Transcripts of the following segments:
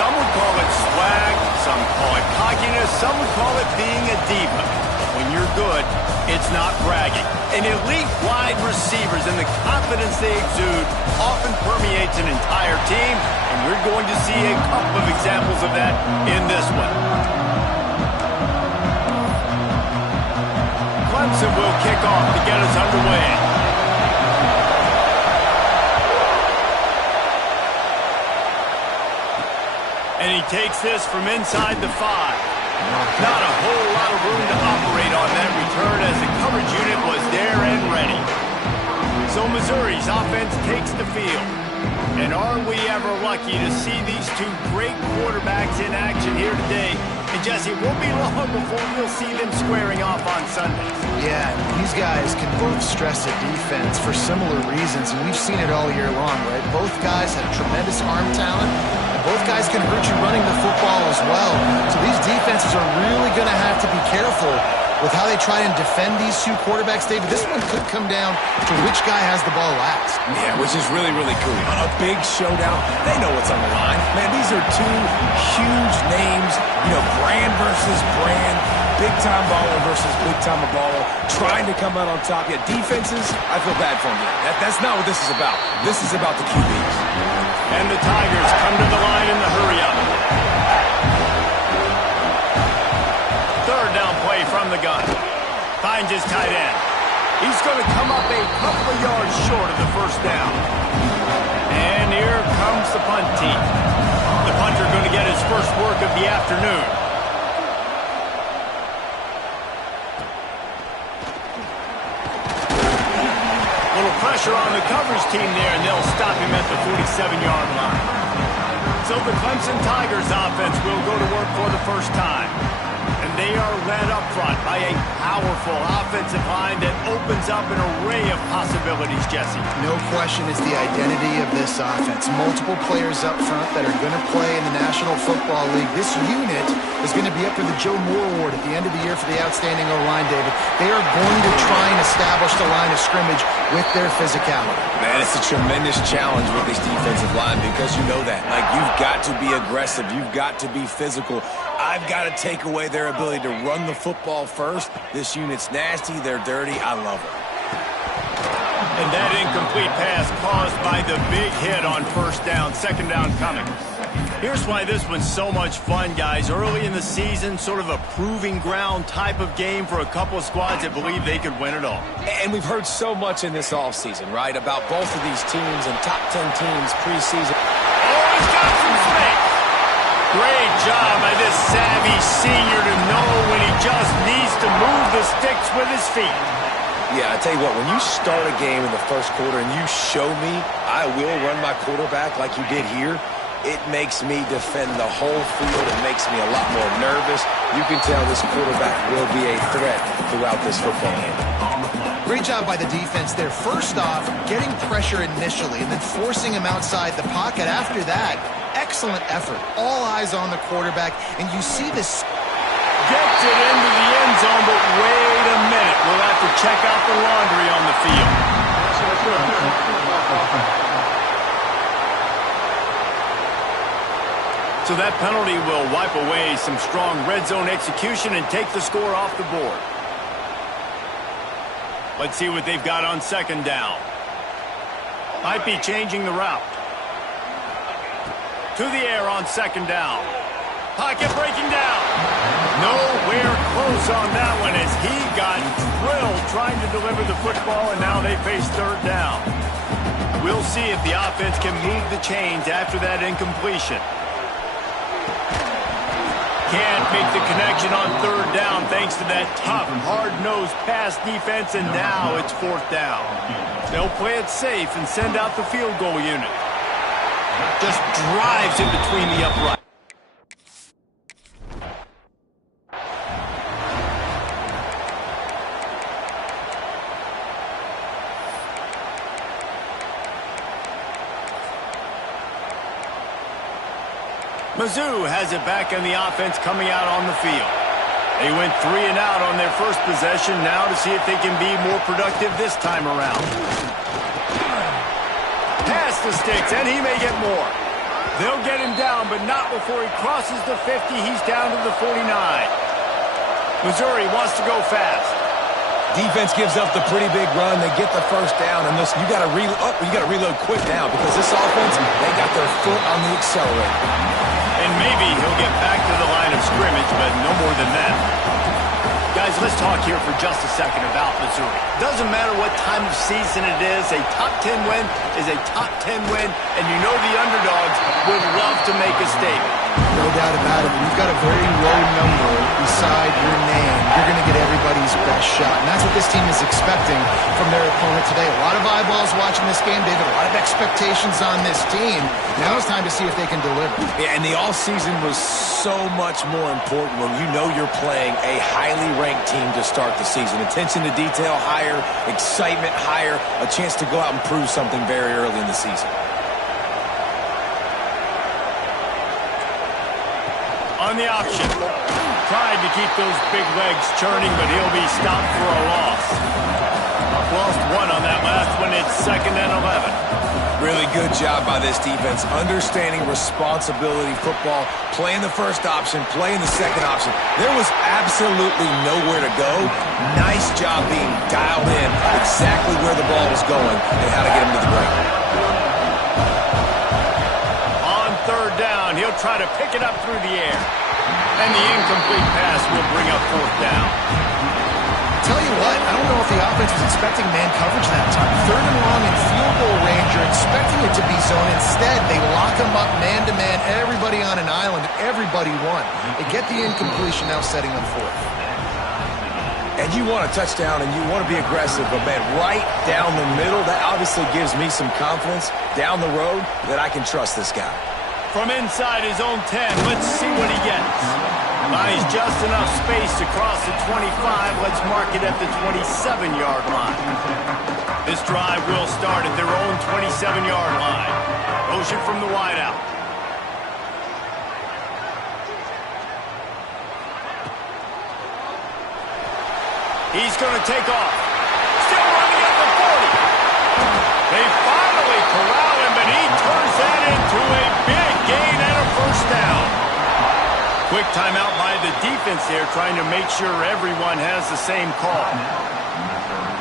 Some would call it swag, some call it cockiness, some would call it being a diva. But when you're good, it's not bragging. An elite wide receivers and the confidence they exude often permeates an entire team, and you're going to see a couple of examples of that in this one. Clemson will kick off to get us underway. And he takes this from inside the 5. Not a whole lot of room to operate on that return as the coverage unit was there and ready. So Missouri's offense takes the field. And aren't we ever lucky to see these two great quarterbacks in action here today? And Jesse, it won't be long before we'll see them squaring off on Sundays. Yeah, these guys can both stress a defense for similar reasons, and we've seen it all year long, right? Both guys have tremendous arm talent, and both guys can hurt you running the football as well. So these defenses are really going to have to be careful with how they try and defend these two quarterbacks, David. This one could come down to which guy has the ball last. Yeah, which is really, really cool. A big showdown. They know what's on the line. Man, these are two huge names, brand versus brand, big-time baller versus big-time baller, trying to come out on top. Yeah, defenses, I feel bad for them. That's not what this is about. This is about the QBs. And the Tigers come to the line in the hurry-up. Third down play from the gun. Finds his tight end. He's going to come up a couple of yards short of the first down. And here comes the punt team. The punter going to get his first work of the afternoon. Little pressure on the coverage team there, and they'll stop him at the 47-yard line. So the Clemson Tigers offense will go to work for the first time. And they are led up front by a powerful offensive line that opens up an array of possibilities, Jesse. No question it's the identity of this offense. Multiple players up front that are going to play in the National Football League. This unit is going to be up for the Joe Moore Award at the end of the year for the outstanding O-line, David. They are going to try and establish the line of scrimmage with their physicality. Man, it's a tremendous challenge with this defensive line because you know that. Like, you've got to be aggressive. You've got to be physical. I've got to take away their ability to run the football first. This unit's nasty. They're dirty. I love it. And that incomplete pass caused by the big hit on first down. Second down coming. Here's why this one's so much fun, guys. Early in the season, sort of a proving ground type of game for a couple of squads that believe they could win it all. And we've heard so much in this offseason, right, about both of these teams and top 10 teams preseason. Oh, he's got some space. Great job by this savvy senior to know when he just needs to move the sticks with his feet. Yeah, I tell you what, when you start a game in the first quarter and you show me I will run my quarterback like you did here, it makes me defend the whole field. It makes me a lot more nervous. You can tell this quarterback will be a threat throughout this football game. Great job by the defense there. First off, getting pressure initially and then forcing him outside the pocket. After that, excellent effort. All eyes on the quarterback, and you see this. Gets it into the end zone, but wait a minute. We'll have to check out the laundry on the field. So that penalty will wipe away some strong red zone execution and take the score off the board. Let's see what they've got on second down. Might be changing the route. To the air on second down. Pocket breaking down. Nowhere close on that one as he got drilled trying to deliver the football, and now they face third down. We'll see if the offense can move the chains after that incompletion. Can't make the connection on third down thanks to that tough, hard-nosed pass defense, and now it's fourth down. They'll play it safe and send out the field goal unit. Just drives in between the uprights. Mizzou has it back in the offense coming out on the field. They went 3 and out on their first possession, now to see if they can be more productive this time around. Pass the sticks, and he may get more. They'll get him down, but not before he crosses the 50. He's down to the 49. Missouri wants to go fast. Defense gives up the pretty big run. They get the first down, and listen, you got to reload quick now because this offense, they got their foot on the accelerator. And maybe he'll get back to the line of scrimmage, but no more than that. Guys, let's talk here for just a second about Missouri. Doesn't matter what time of season it is, a top 10 win is a top 10 win, and you know the underdogs would love to make a statement. No doubt about it. When you've got a very low number beside your name, you're going to get everybody's best shot. And that's what this team is expecting from their opponent today. A lot of eyeballs watching this game, David. A lot of expectations on this team. Now it's time to see if they can deliver. Yeah, and the offseason was so much more important when you know you're playing a highly ranked team to start the season. Attention to detail higher, excitement higher, a chance to go out and prove something very early in the season. On the option. Tried to keep those big legs churning, but he'll be stopped for a loss. Lost one on that last one. It's 2nd and 11. Really good job by this defense, understanding responsibility football, playing the first option, playing the second option. There was absolutely nowhere to go. Nice job being dialed in exactly where the ball was going and how to get him to the ground. On 3rd down, he'll try to pick it up through the air. And the incomplete pass will bring up 4th down. Tell you what, I don't know if the offense was expecting man coverage that time. 3rd and long in field goal range, you're expecting it to be zone. Instead, they lock them up man-to-man, everybody on an island, everybody won. They get the incompletion, now setting them 4th. And you want a touchdown and you want to be aggressive, but man, right down the middle, that obviously gives me some confidence down the road that I can trust this guy. From inside his own 10, let's see what he gets. Buys just enough space to cross the 25. Let's mark it at the 27-yard line. This drive will start at their own 27-yard line. Motion from the wideout. He's going to take off. Still running at the 40. They finally corral him, but he turns that into a big gain and a 1st down. Quick timeout by the defense there, trying to make sure everyone has the same call.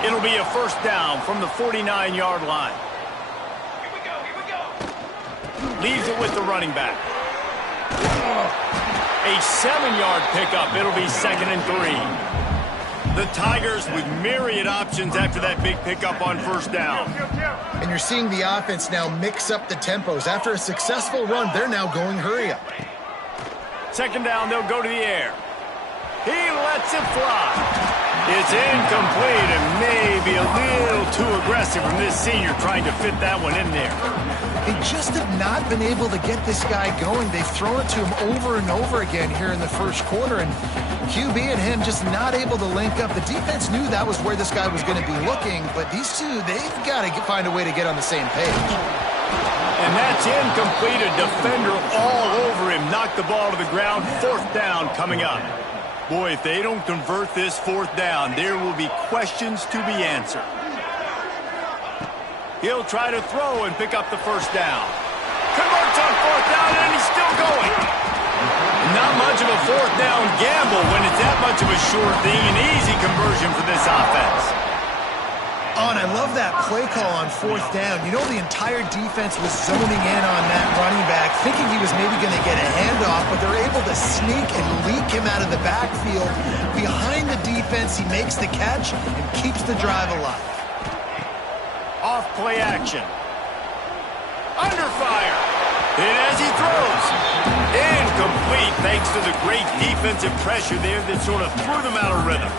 It'll be a 1st down from the 49-yard line. Here we go. Leaves it with the running back. A 7-yard pickup. It'll be 2nd and 3. The Tigers with myriad options after that big pickup on 1st down. And you're seeing the offense now mix up the tempos. After a successful run, they're now going hurry up. 2nd down, they'll go to the air. He lets it fly. It's incomplete and maybe a little too aggressive from this senior trying to fit that one in there. They just have not been able to get this guy going. They've thrown it to him over and over again here in the 1st quarter, and QB and him just not able to link up. The defense knew that was where this guy was going to be looking, but these two, they've got to find a way to get on the same page. And that's incomplete. A defender all over him. Knocked the ball to the ground. 4th down coming up. Boy, if they don't convert this 4th down, there will be questions to be answered. He'll try to throw and pick up the 1st down. Converts on 4th down, and he's still going. Not much of a 4th down gamble when it's that much of a sure thing. An easy conversion for this offense. Oh, and I love that play call on 4th down. You know, the entire defense was zoning in on that running back, thinking he was maybe going to get a handoff, but they're able to sneak and leak him out of the backfield. Behind the defense, he makes the catch and keeps the drive alive. Off play action. Under fire. And as he throws, incomplete thanks to the great defensive pressure there that sort of threw them out of rhythm.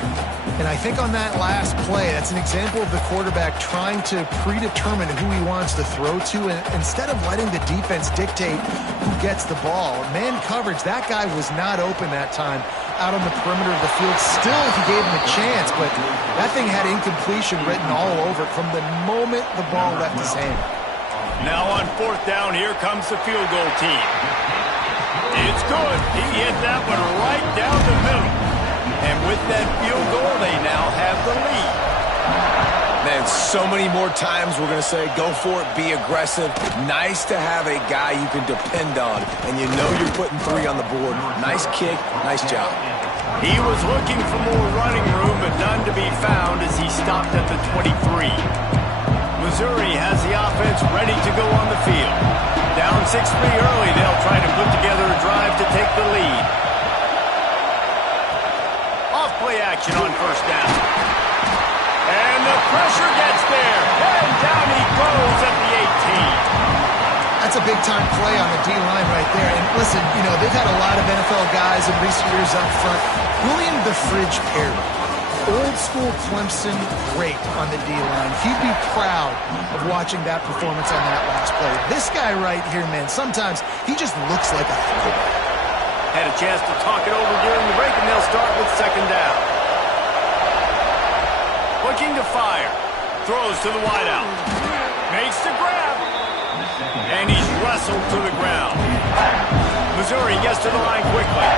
And I think on that last play, that's an example of the quarterback trying to predetermine who he wants to throw to, and instead of letting the defense dictate who gets the ball. Man coverage, that guy was not open that time out on the perimeter of the field. Still, he gave him a chance, but that thing had incompletion written all over it from the moment the ball left his hand. Now on 4th down, here comes the field goal team. It's good. He hit that one right down the middle. And with that field goal, they now have the lead. Man, And so many more times we're going to say, go for it, be aggressive. Nice to have a guy you can depend on, and you know you're putting 3 on the board. Nice kick, nice job. He was looking for more running room, but none to be found as he stopped at the 23. Missouri has the offense ready to go on the field. Down 6-3 early, they'll try to put together a drive to take the lead. Off play action on first down. And the pressure gets there. And down he goes at the 18. That's a big-time play on the D-line right there. And listen, you know, they've had a lot of NFL guys in recent years up front. William the Fridge Perry, old-school Clemson great on the D-line. He'd be proud of watching that performance on that last play. This guy right here, man, sometimes he just looks like a fullback. Had a chance to talk it over during the break, and they'll start with second down. Looking to fire. Throws to the wideout. Makes the grab. And he's wrestled to the ground. Missouri gets to the line quickly.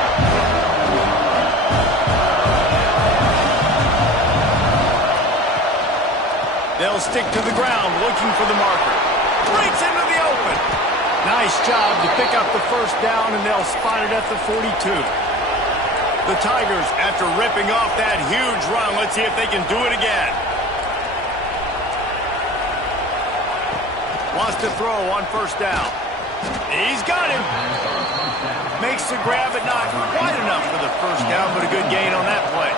They'll stick to the ground looking for the marker. Breaks into the open. Nice job to pick up the first down, and they'll spot it at the 42. The Tigers, after ripping off that huge run, let's see if they can do it again. Wants to throw on first down. He's got him. Makes the grab, but not quite enough for the first down, but a good gain on that play.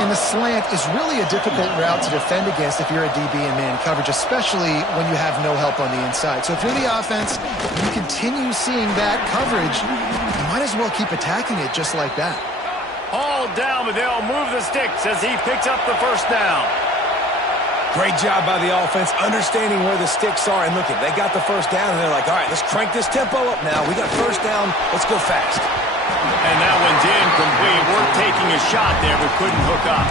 And the slant is really a difficult route to defend against if you're a DB in man coverage, especially when you have no help on the inside. So if you're the offense, you continue seeing that coverage, you might as well keep attacking it just like that. All down, but they'll move the sticks as he picks up the first down. Great job by the offense, understanding where the sticks are. And look, they got the first down, and they're like, all right, let's crank this tempo up now. We got first down. Let's go fast. And that one's incomplete. We're taking a shot there, but couldn't hook up.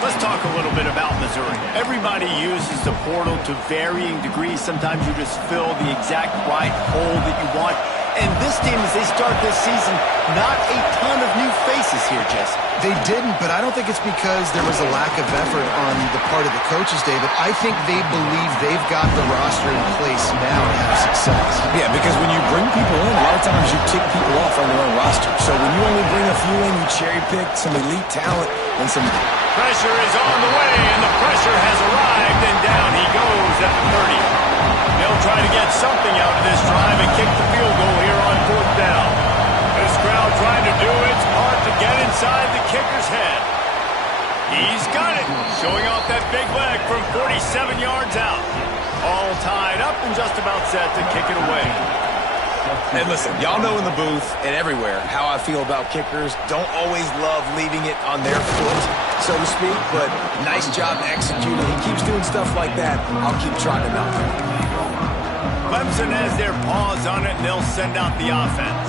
Let's talk a little bit about Missouri. Everybody uses the portal to varying degrees. Sometimes you just fill the exact right hole that you want. And this team, as they start this season, not a ton of new faces here, Jesse. They didn't, but I don't think it's because there was a lack of effort on the part of the coaches, David. I think they believe they've got the roster in place now to have success. Yeah, because when you bring people in, a lot of times you tick people off on your own roster. So when you only bring a few in, you cherry-pick some elite talent and some... Pressure is on the way, and the pressure has arrived, and down he goes at the 30. They'll try to get something out of this drive and kick the field goal here on fourth down. This crowd trying to do its part to get inside the kicker's head. He's got it, showing off that big leg from 47 yards out. All tied up and just about set to kick it away. And listen, y'all know in the booth and everywhere how I feel about kickers. Don't always love leaving it on their foot, so to speak, but nice job executing. He keeps doing stuff like that. I'll keep trying to knock him. Clemson has their paws on it, and they'll send out the offense.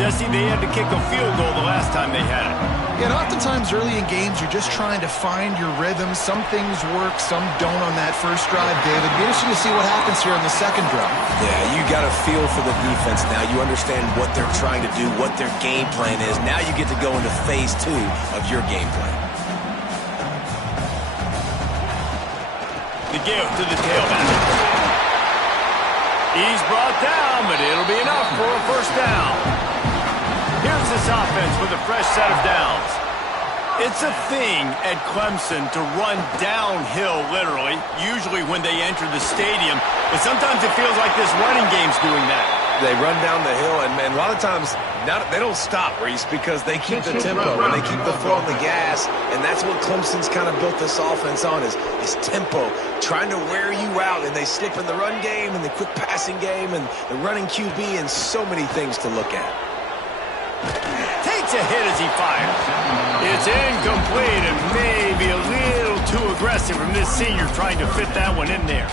Jesse, they had to kick a field goal the last time they had it. And oftentimes early in games, you're just trying to find your rhythm. Some things work, some don't on that first drive, David. Be interesting to see what happens here on the second drive. Yeah, you got a feel for the defense now. You understand what they're trying to do, what their game plan is. Now you get to go into phase 2 of your game plan. The give to the tailback. He's brought down, but it'll be enough for a first down. Here's this offense with a fresh set of downs. It's a thing at Clemson to run downhill, literally, usually when they enter the stadium. But sometimes it feels like this running game's doing that. They run down the hill, and a lot of times they don't stop, Reese, because they keep the tempo and they keep the foot on the gas, and that's what Clemson's kind of built this offense on is tempo, trying to wear you out, and they slip in the run game and the quick passing game and the running QB and so many things to look at. Takes a hit as he fires. It's incomplete and maybe a little too aggressive from this senior trying to fit that one in there.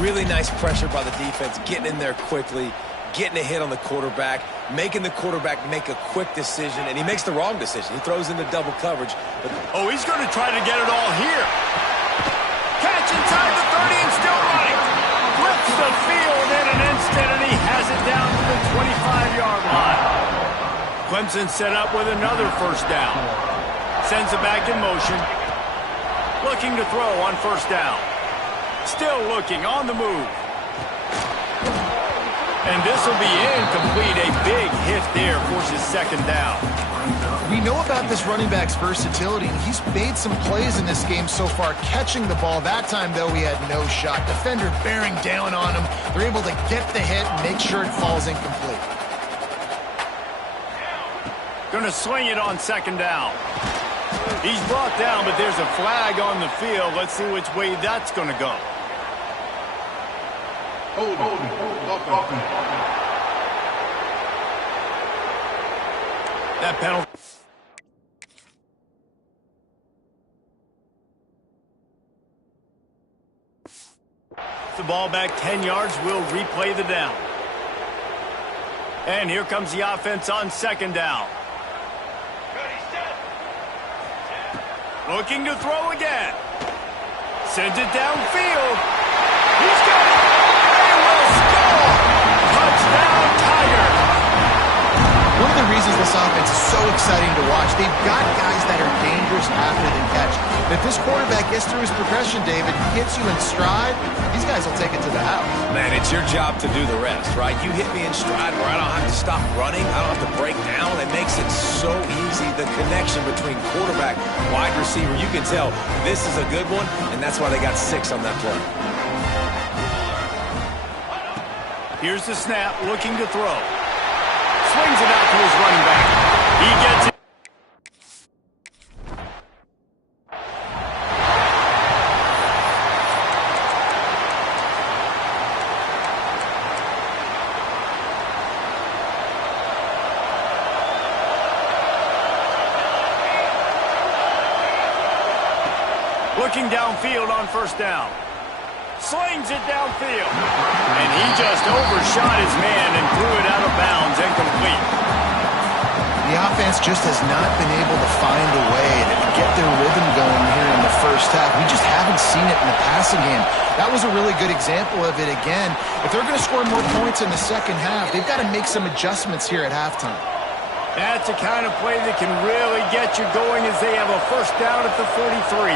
Really nice pressure by the defense, getting in there quickly, getting a hit on the quarterback, making the quarterback make a quick decision, and he makes the wrong decision. He throws into double coverage. But oh, he's going to try to get it all here. Catch inside the 30 and still running. Flips the field in an instant, and he has it down to the 25-yard line. Clemson set up with another first down. Sends it back in motion. Looking to throw on first down. Still looking on the move. And this will be incomplete. A big hit there forces second down. We know about this running back's versatility. He's made some plays in this game so far, catching the ball. That time, though, he had no shot. Defender bearing down on him. They're able to get the hit and make sure it falls incomplete. Going to sling it on second down. He's brought down, but there's a flag on the field. Let's see which way that's going to go. That penalty. The ball back 10 yards. Will replay the down. And here comes the offense on second down. Looking to throw again. Sends it downfield. He's got it. They will score. Touchdown, Tigers. One of the reasons this offense is so exciting to watch, they've got guys that are dangerous after the catch. If this quarterback gets through his progression, David, gets you in stride, these guys will take it to the house. Man, it's your job to do the rest, right? You hit me in stride where I don't have to stop running. I don't have to break down. It makes it so easy. The connection between quarterback, wide receiver, you can tell this is a good one, and that's why they got 6 on that play. Here's the snap, looking to throw. Swings it out to his running back. He gets it. Looking downfield on first down. Slings it downfield. And he just overshot his man and threw it out of bounds, incomplete. The offense just has not been able to find a way to get their rhythm going here in the first half. We just haven't seen it in the passing game. That was a really good example of it again. If they're going to score more points in the second half, they've got to make some adjustments here at halftime. That's the kind of play that can really get you going as they have a first down at the 43.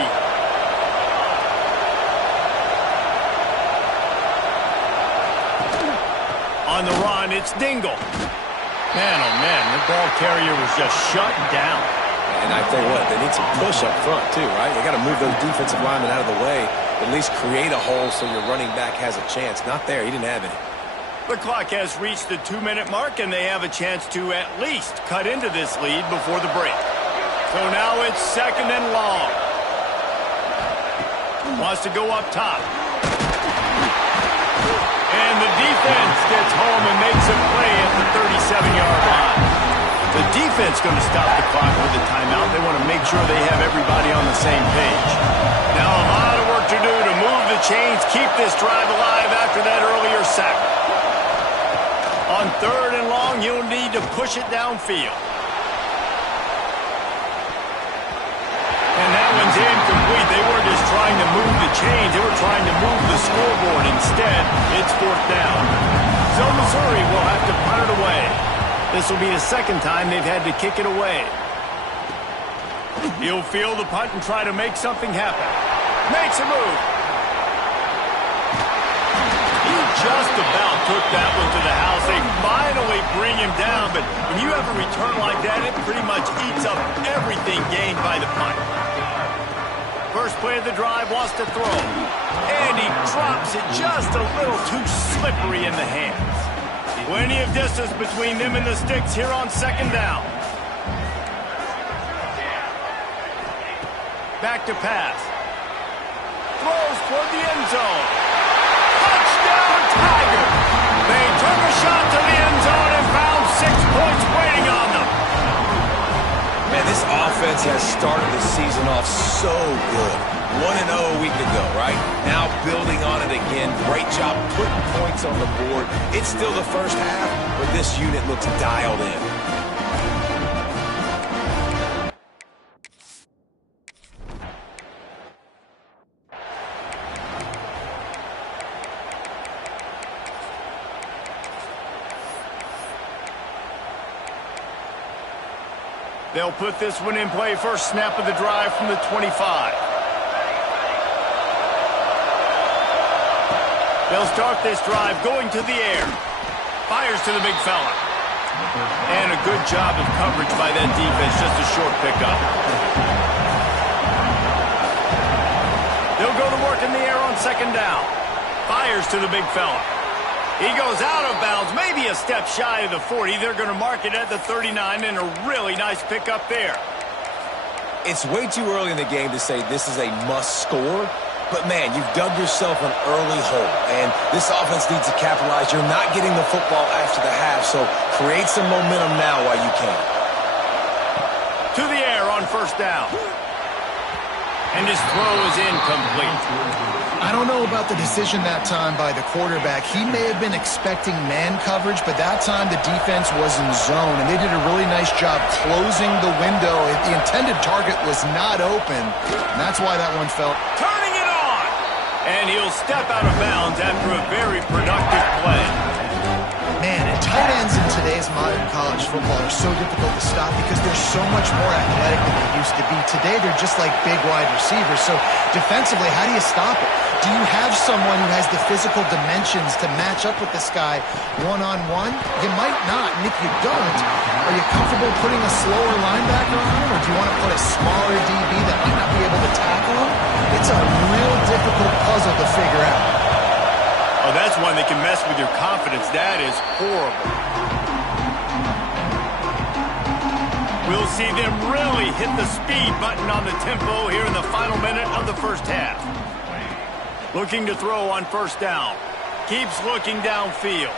On the run, it's Dingle. Man, oh man, the ball carrier was just shut down. And I tell you what, they need some push up front too, right? They got to move those defensive linemen out of the way, at least create a hole so your running back has a chance. Not there, he didn't have any. The clock has reached the 2-minute mark, and they have a chance to at least cut into this lead before the break. So now it's second and long. Wants to go up top. And the defense gets home and makes a play at the 37-yard line. The defense going to stop the clock with a timeout. They want to make sure they have everybody on the same page. Now a lot of work to do to move the chains, keep this drive alive after that earlier sack. On third and long, you'll need to push it downfield. And that one's incomplete. They weren't just trying to move the chains. They were trying to move the scoreboard. Instead, it's fourth down. So Missouri will have to punt it away. This will be the second time they've had to kick it away. He'll field the punt and try to make something happen. Makes a move. He just about took that one to the house. They finally bring him down, but when you have a return like that, it pretty much eats up everything gained by the punt. First play of the drive, wants to throw. And he drops it just a little too slippery in the hands. Plenty of distance between them and the sticks here on second down. Back to pass. Throws toward the end zone. Touchdown, Tigers! They took a shot to the end zone and found 6 points waiting on them. Man, this offense has started the season off so good. 1-0 a week ago, right? Now building on it again. Great job putting points on the board. It's still the first half, but this unit looks dialed in. They'll put this one in play. First snap of the drive from the 25. They'll start this drive going to the air. Fires to the big fella. And a good job of coverage by that defense, just a short pickup. They'll go to work in the air on second down. Fires to the big fella. He goes out of bounds, maybe a step shy of the 40. They're going to mark it at the 39, and a really nice pickup there. It's way too early in the game to say this is a must score, but man, you've dug yourself an early hole, and this offense needs to capitalize. You're not getting the football after the half, so create some momentum now while you can. To the air on first down. And his throw is incomplete. I don't know about the decision that time by the quarterback. He may have been expecting man coverage, but that time the defense was in zone, and they did a really nice job closing the window. The intended target was not open, and that's why that one fell. Turning it on! And he'll step out of bounds after a very productive play. Man, and tight ends in today's modern college football are so difficult to stop because they're so much more athletic than they used to be. Today, they're just like big wide receivers. So defensively, how do you stop it? Do you have someone who has the physical dimensions to match up with this guy one-on-one? You might not, and if you don't, are you comfortable putting a slower linebacker on him, or do you want to put a smaller DB that might not be able to tackle him? It's a real difficult puzzle to figure out. Oh, that's one that can mess with your confidence. That is horrible. We'll see them really hit the speed button on the tempo here in the final minute of the first half. Looking to throw on first down. Keeps looking downfield.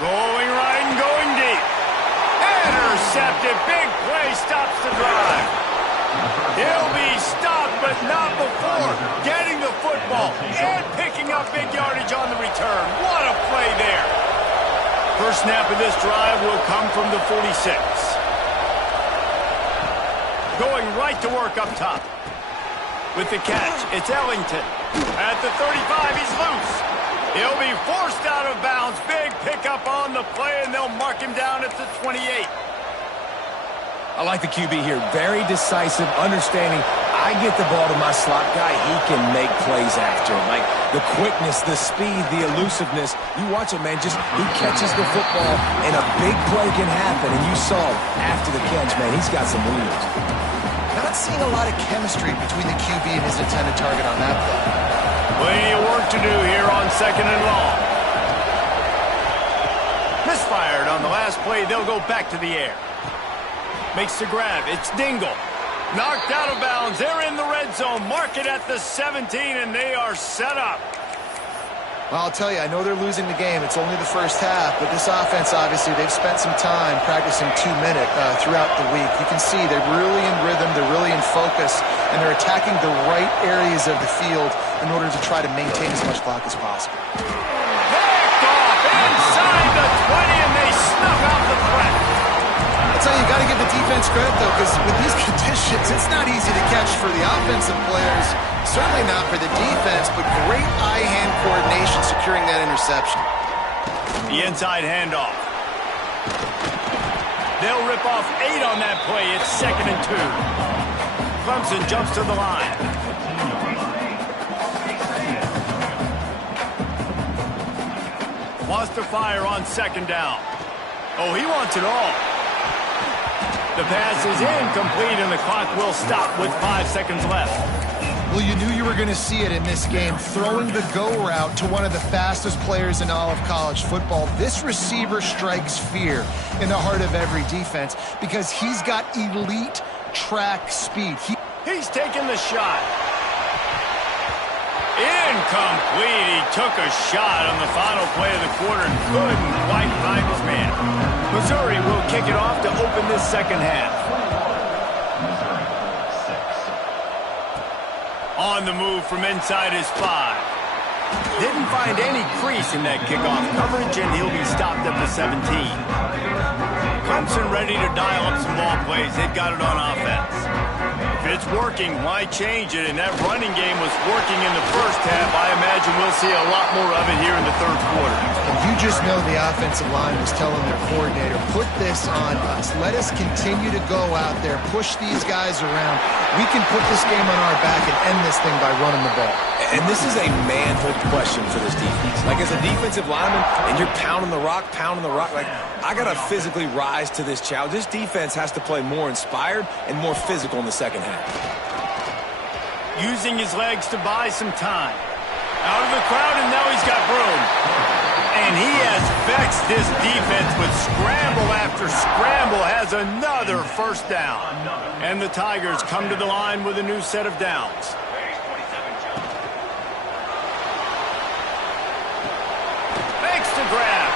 Going right and going deep. Intercepted. Big play stops the drive. He'll be stopped, but not before getting the football and picking up big yardage on the return. What a play there. First snap of this drive will come from the 46. Going right to work up top. With the catch, it's Ellington. At the 35, he's loose. He'll be forced out of bounds. Big pickup on the play, and they'll mark him down at the 28. I like the QB here. Very decisive, understanding. I get the ball to my slot guy. He can make plays after. Like the quickness, the speed, the elusiveness. You watch it, man. Just he catches the football, and a big play can happen. And you saw after the catch, man, he's got some wheels. Not seeing a lot of chemistry between the QB and his intended target on that play. Plenty of work to do here on second and long. Misfired on the last play. They'll go back to the air. Makes the grab. It's Dingle. Knocked out of bounds. They're in the red zone. Mark it at the 17, and they are set up. Well, I'll tell you, I know they're losing the game. It's only the first half, but this offense, obviously, they've spent some time practicing 2-minute throughout the week. You can see they're really in rhythm, they're really in focus, and they're attacking the right areas of the field in order to try to maintain as much clock as possible. Picked off inside the 20, and they snuff out the threat. I'll tell you, you got to give the defense credit, though, because with these conditions, it's not easy to catch for the offensive players. Certainly not for the defense, but great eye-hand coordination securing that interception. The inside handoff. They'll rip off 8 on that play. It's 2nd and 2. Clemson jumps to the line. Wants to fire on second down. Oh, he wants it all. The pass is incomplete, and the clock will stop with 5 seconds left. Well, you knew you were going to see it in this game, throwing the go route to one of the fastest players in all of college football. This receiver strikes fear in the heart of every defense because he's got elite track speed. He's taking the shot. Incomplete. He took a shot on the final play of the quarter and couldn't quite find his man. Missouri will kick it off to open this second half. On the move from inside his 5. Didn't find any crease in that kickoff coverage, and he'll be stopped at the 17. Clemson ready to dial up some ball plays. They've got it on offense. If it's working, why change it? And that running game was working in the first half. I imagine we'll see a lot more of it here in the third quarter. You just know the offensive line was telling their coordinator, put this on us. Let us continue to go out there, push these guys around. We can put this game on our back and end this thing by running the ball. And this is a manhood question for this defense. Like, as a defensive lineman, and you're pounding the rock, like, I got to physically rise to this challenge. This defense has to play more inspired and more physical in the second half. Using his legs to buy some time. Out of the crowd, and now he's got room. And he has vexed this defense with scramble after scramble, has another first down. And the Tigers come to the line with a new set of downs. Makes the grab.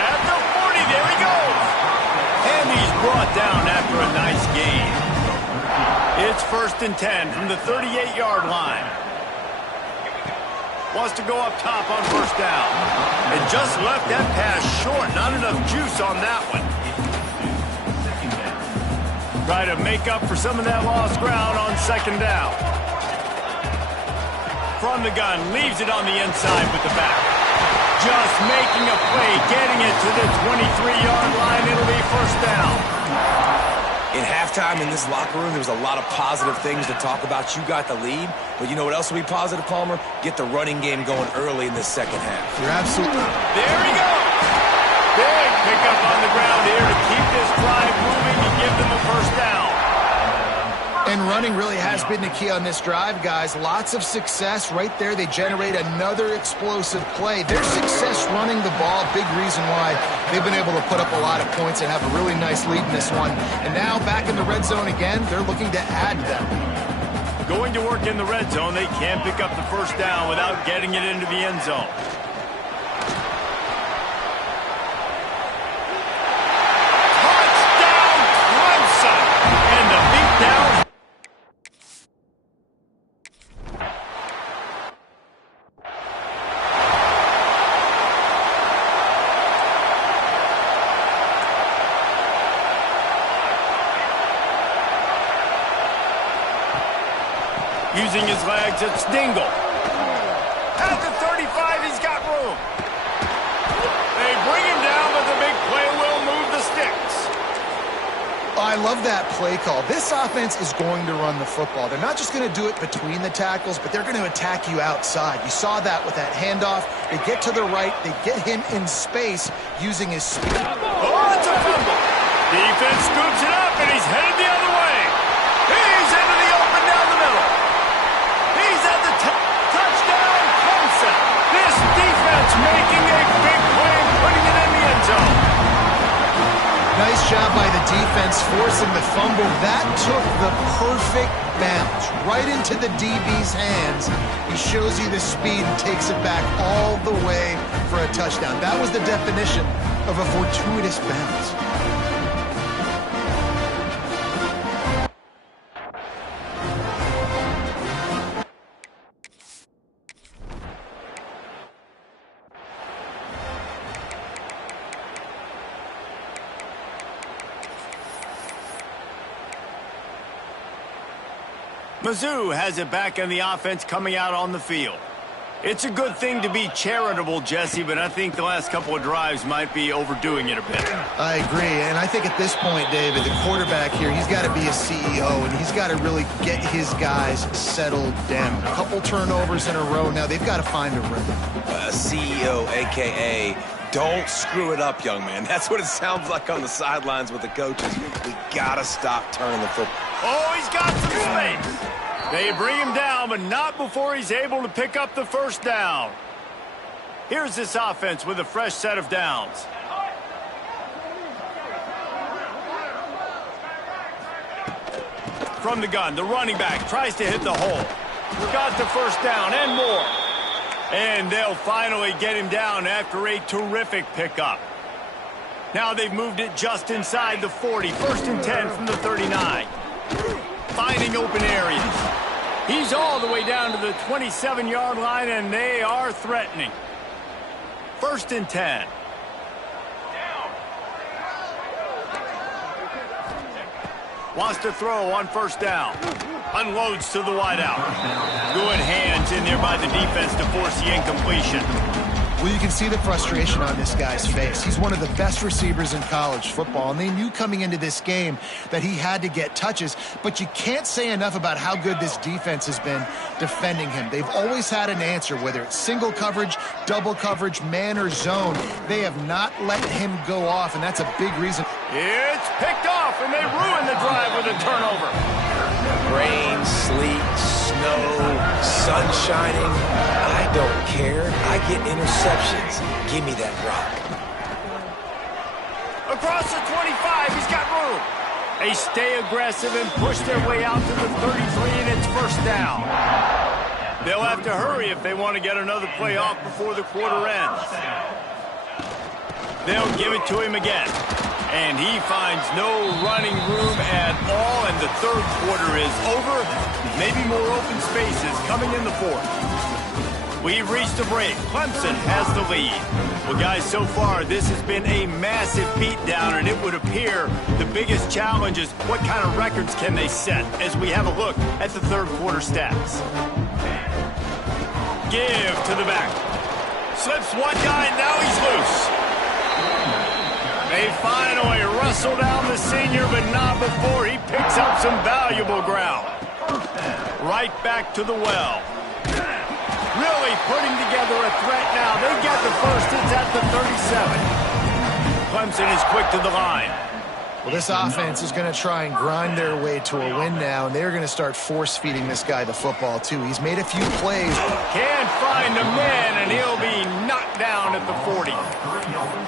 At the 40, there he goes. And he's brought down after a nice gain. It's 1st and 10 from the 38-yard line. Wants to go up top on first down. And just left that pass short. Not enough juice on that one. Try to make up for some of that lost ground on second down. From the gun, leaves it on the inside with the back. Just making a play, getting it to the 23-yard line. It'll be first down. In halftime in this locker room, there was a lot of positive things to talk about. You got the lead, but you know what else will be positive, Palmer? Get the running game going early in this second half. You're absolutely... There he goes! Big pickup on the ground here to keep this drive moving and give them the first down. And running really has been the key on this drive, guys. Lots of success right there. They generate another explosive play. Their success running the ball, big reason why they've been able to put up a lot of points and have a really nice lead in this one. And now back in the red zone again, they're looking to add them. Going to work in the red zone, they can't pick up the first down without getting it into the end zone. Touchdown, Clemson! And the beatdown. Using his legs, it's Dingle. At the 35, he's got room. They bring him down, but the big play will move the sticks. I love that play call. This offense is going to run the football. They're not just going to do it between the tackles, but they're going to attack you outside. You saw that with that handoff. They get to the right. They get him in space using his speed. Oh, it's a fumble. Defense scoops it up, and he's headed the other way. He's into the open down the middle. He's at the touchdown, Clemson. This defense making a big play and putting it in the end zone. Nice job by the defense forcing the fumble. That took the perfect bounce right into the DB's hands. He shows you the speed and takes it back all the way for a touchdown. That was the definition of a fortuitous bounce. Mizzou has it back in the offense coming out on the field. It's a good thing to be charitable, Jesse, but I think the last couple of drives might be overdoing it a bit. I agree, and I think at this point, David, the quarterback here, he's got to be a CEO, and he's got to really get his guys settled down. A couple turnovers in a row now. They've got to find a rhythm. CEO, a.k.a. don't screw it up, young man. That's what it sounds like on the sidelines with the coaches. We got to stop turning the football. Oh, he's got some space. They bring him down, but not before he's able to pick up the first down. Here's this offense with a fresh set of downs. From the gun, the running back tries to hit the hole. Got the first down and more. And they'll finally get him down after a terrific pickup. Now they've moved it just inside the 40. 1st and 10 from the 39. Finding open areas. He's all the way down to the 27-yard line, and they are threatening. 1st and 10. Wants to throw on first down. Unloads to the wideout. Good hands in there by the defense to force the incompletion. Well, you can see the frustration on this guy's face. He's one of the best receivers in college football, and they knew coming into this game that he had to get touches, but you can't say enough about how good this defense has been defending him. They've always had an answer, whether it's single coverage, double coverage, man or zone. They have not let him go off, and that's a big reason. It's picked off, and they ruin the drive with a turnover. Rain, sleet, snow, sun shining. I don't care. I get interceptions. Give me that rock. Across the 25, he's got room. They stay aggressive and push their way out to the 33, and it's first down. They'll have to hurry if they want to get another play off before the quarter ends. They'll give it to him again. And he finds no running room at all, and the third quarter is over. Maybe more open spaces coming in the fourth. We've reached a break. Clemson has the lead. Well, guys, so far this has been a massive beatdown, and it would appear the biggest challenge is what kind of records can they set as we have a look at the third quarter stats. Give to the back. Slips one guy, now he's loose. They finally wrestle down the senior, but not before he picks up some valuable ground. Right back to the well. Really putting together a threat now. They get the first. It's at the 37. Clemson is quick to the line. Well, this offense is going to try and grind their way to a win now, and they're going to start force-feeding this guy the football, too. He's made a few plays. Can't find a man, and he'll be knocked down at the 40.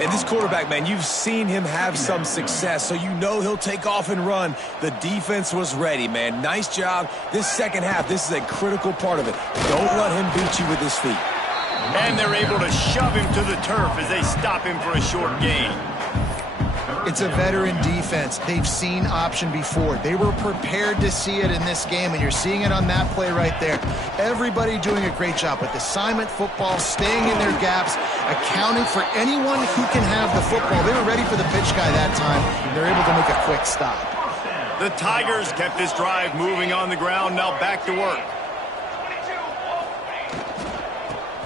And this quarterback, man, you've seen him have some success, so you know he'll take off and run. The defense was ready, man. Nice job. This second half, this is a critical part of it. Don't let him beat you with his feet. And they're able to shove him to the turf as they stop him for a short gain. It's a veteran defense. They've seen option before. They were prepared to see it in this game, and you're seeing it on that play right there. Everybody doing a great job with assignment football, staying in their gaps, accounting for anyone who can have the football. They were ready for the pitch guy that time, and they're able to make a quick stop. The Tigers kept this drive moving on the ground, now back to work.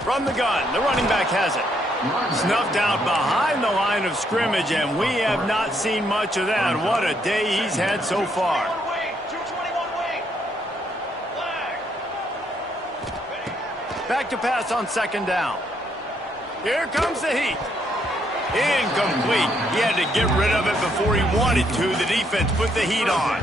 From the gun, the running back has it. Snuffed out behind the line of scrimmage, and we have not seen much of that. What a day he's had so far. Back to pass on second down. Here comes the heat. Incomplete. He had to get rid of it before he wanted to. The defense put the heat on.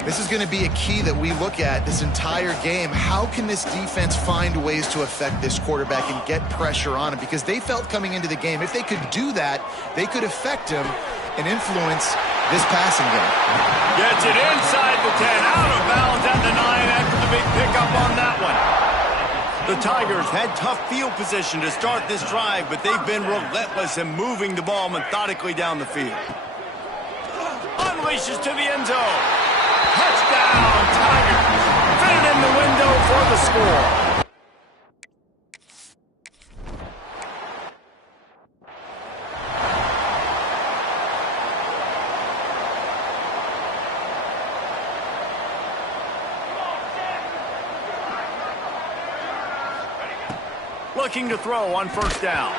This is going to be a key that we look at this entire game. How can this defense find ways to affect this quarterback and get pressure on him? Because they felt coming into the game, if they could do that, they could affect him and influence this passing game. Gets it inside the 10, out of bounds at the 9 after the big pickup on that one. The Tigers had tough field position to start this drive, but they've been relentless in moving the ball methodically down the field. Unleashes to the end zone. Touchdown, Tigers. Fit it in the window for the score. Looking to throw on first down.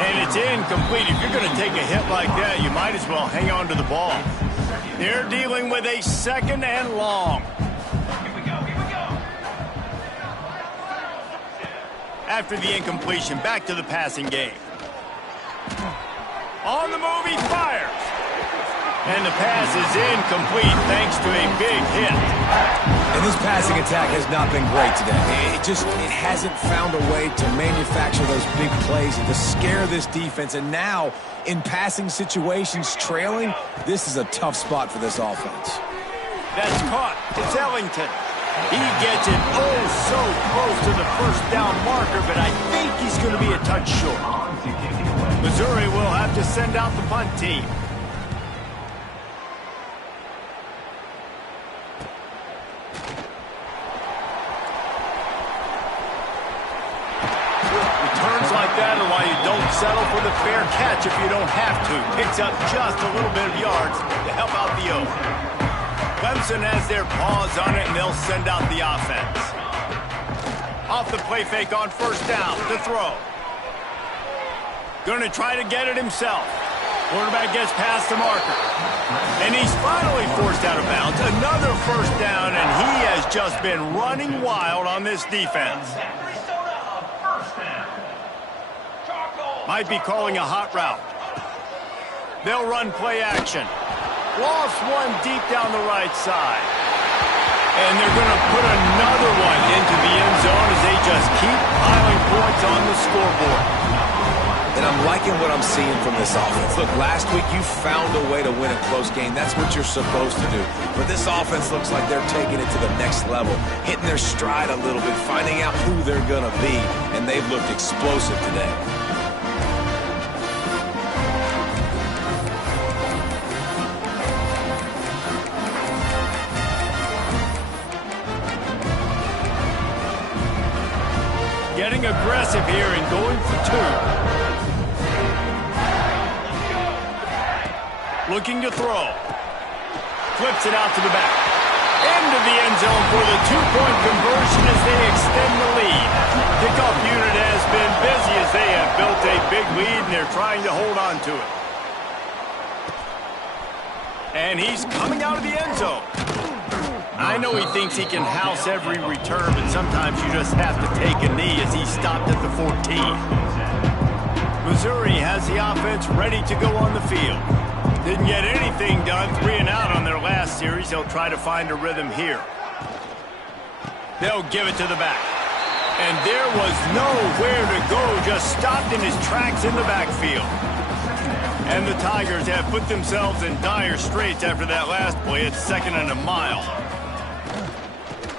And it's incomplete. If you're going to take a hit like that, you might as well hang on to the ball. They're dealing with a second and long. Here we go, here we go. After the incompletion, back to the passing game. On the move, he fires. And the pass is incomplete thanks to a big hit. And this passing attack has not been great today. It hasn't found a way to manufacture those big plays and to scare this defense. And now, in passing situations, trailing, this is a tough spot for this offense. That's caught. It's Ellington. He gets it so close to the first down marker, but I think he's going to be a touch short. Missouri will have to send out the punt team. Returns like that are why you don't settle for the fair catch if you don't have to. Picks up just a little bit of yards to help out the O. Clemson has their paws on it, and they'll send out the offense. Off the play fake on first down to throw. Going to try to get it himself. Quarterback gets past the marker. And he's finally forced out of bounds. Another first down, and he has just been running wild on this defense. Might be calling a hot route. They'll run play action. Lost one deep down the right side. And they're going to put another one into the end zone as they just keep piling points on the scoreboard. And I'm liking what I'm seeing from this offense. Look, last week you found a way to win a close game. That's what you're supposed to do. But this offense looks like they're taking it to the next level, hitting their stride a little bit, finding out who they're going to be. And they've looked explosive today. Getting aggressive here and going for two. Looking to throw. Flips it out to the back. Into the end zone for the two-point conversion as they extend the lead. Kickoff unit has been busy as they have built a big lead and they're trying to hold on to it. And he's coming out of the end zone. I know he thinks he can house every return, but sometimes you just have to take a knee as he stopped at the 14. Missouri has the offense ready to go on the field. Didn't get anything done, 3 and out on their last series. They'll try to find a rhythm here. They'll give it to the back. And there was nowhere to go, just stopped in his tracks in the backfield. And the Tigers have put themselves in dire straits after that last play. It's 2nd and a mile.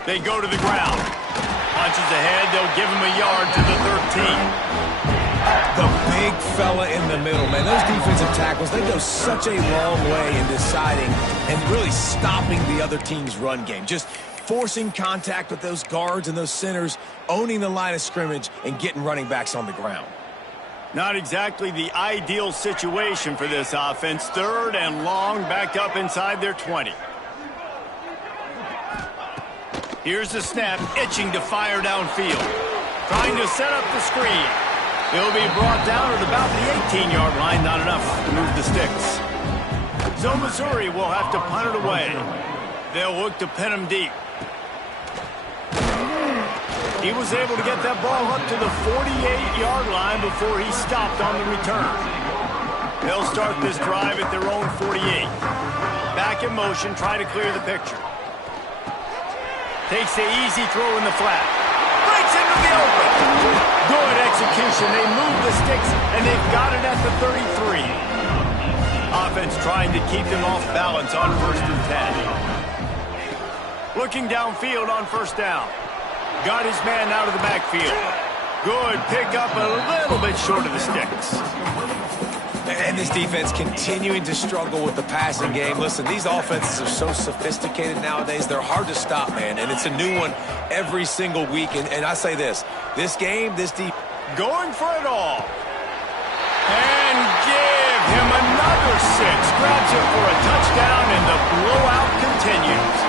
They go to the ground. Punches ahead. They'll give him a yard to the 13. The big fella in the middle, man. Those defensive tackles, they go such a long way in deciding and really stopping the other team's run game. Just forcing contact with those guards and those centers, owning the line of scrimmage, and getting running backs on the ground. Not exactly the ideal situation for this offense. 3rd and long, backed up inside their 20. Here's the snap, itching to fire downfield. Trying to set up the screen. He'll be brought down at about the 18-yard line. Not enough to move the sticks. So Missouri will have to punt it away. They'll look to pin him deep. He was able to get that ball up to the 48-yard line before he stopped on the return. They'll start this drive at their own 48. Back in motion, try to clear the picture. Takes the easy throw in the flat. Breaks into the open. Good execution. They move the sticks, and they've got it at the 33. Offense trying to keep them off balance on 1st and 10. Looking downfield on 1st down. Got his man out of the backfield. Good pickup, a little bit short of the sticks. And this defense continuing to struggle with the passing game. Listen, these offenses are so sophisticated nowadays. They're hard to stop, man. And it's a new one every single week. And I say this game, this deep. Going for it all. And give him another 6. Grabs it for a touchdown, and the blowout continues.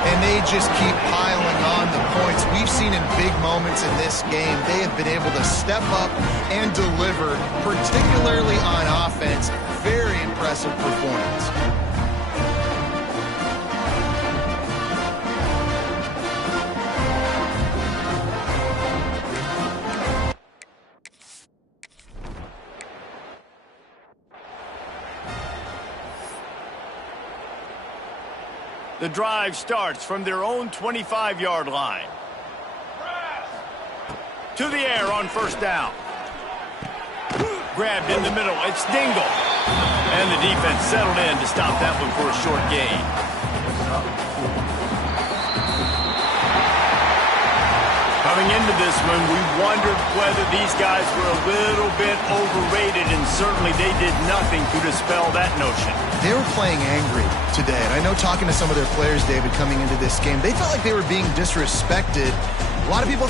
And they just keep piling on the points. We've seen in big moments in this game, they have been able to step up and deliver, particularly on offense. Very impressive performance. The drive starts from their own 25-yard line. To the air on 1st down. Grabbed in the middle. It's Dingle. And the defense settled in to stop that one for a short gain. Coming into this one, we wondered whether these guys were a little bit overrated, and certainly they did nothing to dispel that notion. They were playing angry today, and I know talking to some of their players, David, coming into this game, they felt like they were being disrespected. A lot of people